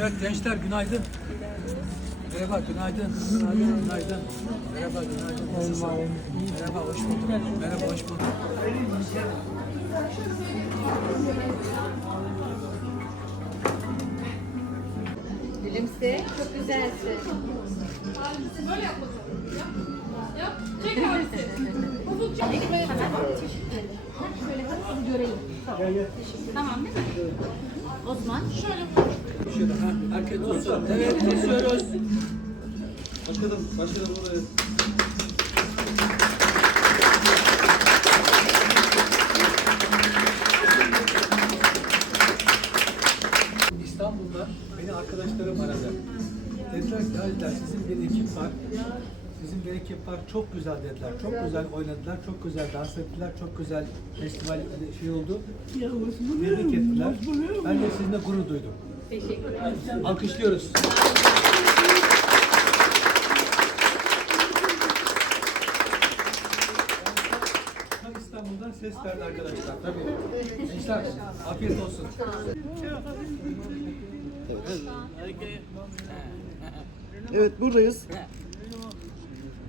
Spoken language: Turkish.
Evet gençler günaydın. Evet. Merhaba günaydın. günaydın. Günaydın. Merhaba günaydın. Nasılsın? Merhaba hoş bulduk. Evet. Merhaba hoş bulduk. Gülümse çok güzelsin. Böyle yapalım. Yap. Yap. Çek Şöyle şöyle. Şöyle hadi göreyim. Tamam. Tamam, tamam değil mi? Evet. Osman. Şöyle. Şöyle. Ha, her, herkes her, her, her, her, her. olsun. Evet, kesiyoruz. Başladım. Başladım buraya. İstanbul'da beni arkadaşlarım aradı. Dediler ki Halil'ler sizin bir ekip var. Ya sizin bir ekip var çok güzel dediler. Çok, çok güzel. güzel, güzel oynadılar. Çok güzel dans ettiler. Çok güzel festival şey oldu. Yavuz buluyorum. Ettiler. buluyorum. Ben de sizinle gurur duydum. Teşekkürler. Yani, alkışlıyoruz. yani, İstanbul'dan ses afiyet verdi arkadaşlar. Tabii. Gençler afiyet olsun. Evet. buradayız.